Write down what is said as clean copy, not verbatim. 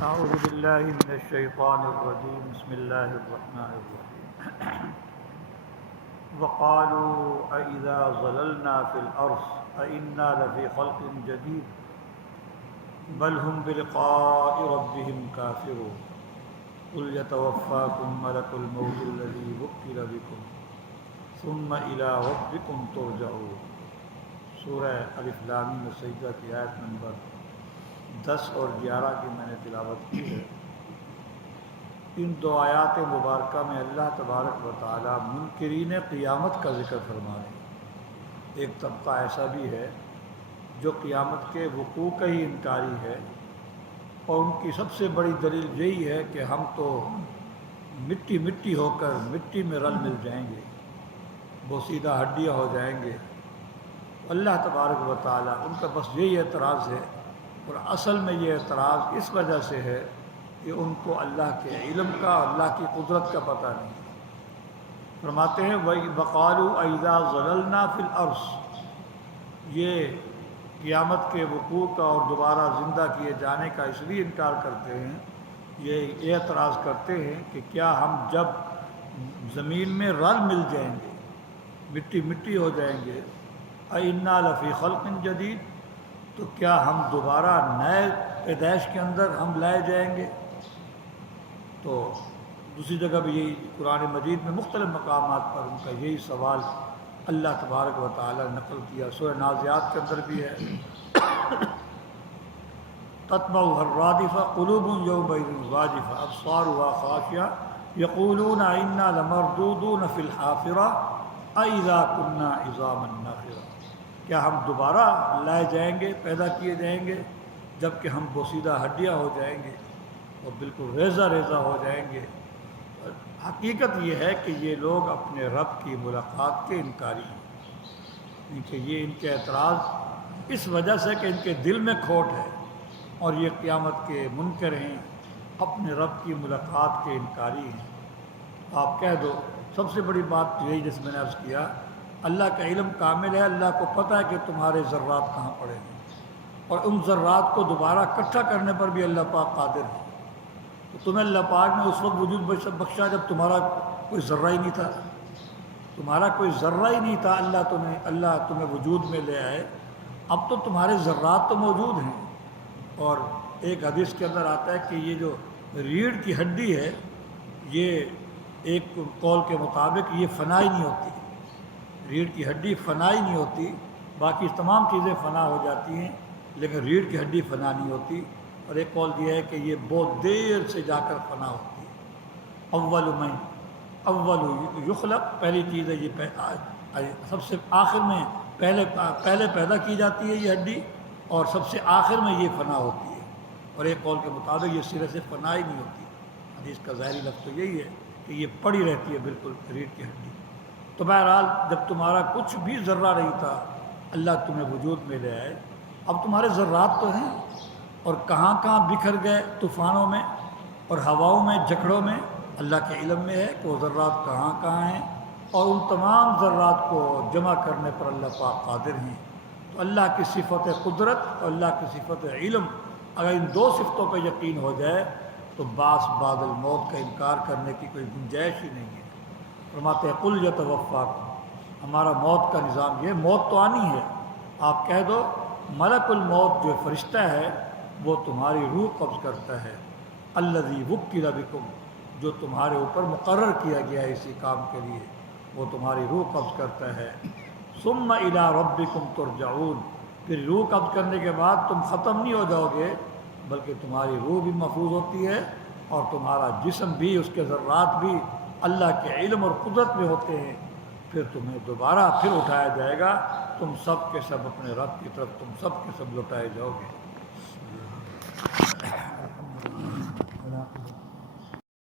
أعوذ بالله من الشيطان الرجيم بسم الله الرحمن الرحيم وقالوا أإذا ضللنا في الأرض أإنا لفي خلق جديد بل هم بلقاء ربهم كافرون قل يتوفاكم ملك الموت الذي وكل بكم ثم إلى ربكم ترجعون سورہ الف لام میم سجدہ کی آیت نمبر 10 اور 11 کی میں نے تلاوت کی ہے۔ ان دو آیات مبارکہ میں اللہ تبارک و تعالی منکرین قیامت کا ذکر فرما رہے ہیں۔ ایک طبقہ ایسا بھی ہے جو قیامت کے وقوع کا ہی انکاری ہے، اور ان کی سب سے بڑی دلیل یہی ہے کہ ہم تو مٹی مٹی ہو کر مٹی میں رل مل جائیں گے، بوسیدہ ہڈیاں ہو جائیں گے۔ اللہ تبارک و تعالی ان کا بس یہی اعتراض ہے، اور اصل میں یہ اعتراض اس وجہ سے ہے کہ ان کو اللہ کے علم کا، اللہ کی قدرت کا پتہ نہیں۔ فرماتے ہیں وَقَالُوا أَإِذَا ضَلَلْنَا فِي الْأَرْضِ، یہ قیامت کے وقوع کا اور دوبارہ زندہ کیے جانے کا اس لیے انکار کرتے ہیں، یہ اعتراض کرتے ہیں کہ کیا ہم جب زمین میں رل مل جائیں گے، مٹی مٹی ہو جائیں گے، أَإِنَّا لَفِي خَلْقٍ جَدِيدٍ، تو کیا ہم دوبارہ نئے پیدائش کے اندر ہم لائے جائیں گے؟ تو دوسری جگہ بھی یہی قرآن مجید میں مختلف مقامات پر ان کا یہی سوال اللہ تبارک و تعالی نے نقل کیا۔ سورہ نازعات کے اندر بھی ہے تتبعها الرادفة قلوب يومئذ واجفة أبصارها خاشعة يقولون إنا لمردودون في الحافرة أإذا كنا عظاما نخرة، کیا ہم دوبارہ لائے جائیں گے، پیدا کیے جائیں گے جب کہ ہم بوسیدہ ہڈیاں ہو جائیں گے اور بالکل ریزہ ریزہ ہو جائیں گے۔ حقیقت یہ ہے کہ یہ لوگ اپنے رب کی ملاقات کے انکاری ہیں، کہ یہ ان کے اعتراض اس وجہ سے کہ ان کے دل میں کھوٹ ہے اور یہ قیامت کے منکر ہیں، اپنے رب کی ملاقات کے انکاری ہیں۔ آپ کہہ دو سب سے بڑی بات یہی جس میں نے عرض کیا، اللہ کا علم کامل ہے، اللہ کو پتہ ہے کہ تمہارے ذرات کہاں پڑے ہیں، اور ان ذرات کو دوبارہ اکٹھا کرنے پر بھی اللہ پاک قادر ہے۔ تو تمہیں اللہ پاک نے اس وقت وجود بخشا جب تمہارا کوئی ذرہ ہی نہیں تھا، تمہارا کوئی ذرہ ہی نہیں تھا، اللہ تمہیں وجود میں لے آئے۔ اب تو تمہارے ذرات تو موجود ہیں، اور ایک حدیث کے اندر آتا ہے کہ یہ جو ریڑھ کی ہڈی ہے، یہ ایک قول کے مطابق یہ فنا ہی نہیں ہوتی، ریڑھ کی ہڈی فنا ہی نہیں ہوتی، باقی تمام چیزیں فنا ہو جاتی ہیں لیکن ریڑھ کی ہڈی فنا نہیں ہوتی۔ اور ایک قول یہ ہے کہ یہ بہت دیر سے جا کر فنا ہوتی ہے۔ اول یخلق، پہلی چیز ہے یہ سب سے آخر میں پہلے پیدا کی جاتی ہے یہ ہڈی، اور سب سے آخر میں یہ فنا ہوتی ہے۔ اور ایک قول کے مطابق یہ سرے سے فنا ہی نہیں ہوتی۔ حدیث کا ظاہری لفظ تو یہی ہے کہ یہ پڑی رہتی ہے بالکل ریڑھ کی ہڈی۔ تو بہرحال جب تمہارا کچھ بھی ذرہ نہیں تھا، اللہ تمہیں وجود میں لے آئے۔ اب تمہارے ذرات تو ہیں، اور کہاں کہاں بکھر گئے طوفانوں میں اور ہواؤں میں، جھکڑوں میں، اللہ کے علم میں ہے کہ وہ ذرات کہاں کہاں ہیں، اور ان تمام ذرات کو جمع کرنے پر اللہ پاک قادر ہیں۔ تو اللہ کی صفت قدرت اور اللہ کی صفت علم، اگر ان دو صفتوں پہ یقین ہو جائے تو بعث بعد الموت کا انکار کرنے کی کوئی گنجائش ہی نہیں ہے۔ فرماتے ہیں قل یتوفاکم، ہمارا موت کا نظام یہ، موت تو آنی ہے، آپ کہہ دو ملک الموت جو فرشتہ ہے وہ تمہاری روح قبض کرتا ہے، الذی وکل بکم، جو تمہارے اوپر مقرر کیا گیا ہے اسی کام کے لیے، وہ تمہاری روح قبض کرتا ہے۔ ثم الی ربکم ترجعون، پھر روح قبض کرنے کے بعد تم ختم نہیں ہو جاؤ گے، بلکہ تمہاری روح بھی محفوظ ہوتی ہے، اور تمہارا جسم بھی، اس کے ذرات بھی اللہ کے علم اور قدرت میں ہوتے ہیں۔ پھر تمہیں دوبارہ پھر اٹھایا جائے گا، تم سب کے سب اپنے رب کی طرف تم سب کے سب لوٹائے جاؤ گے۔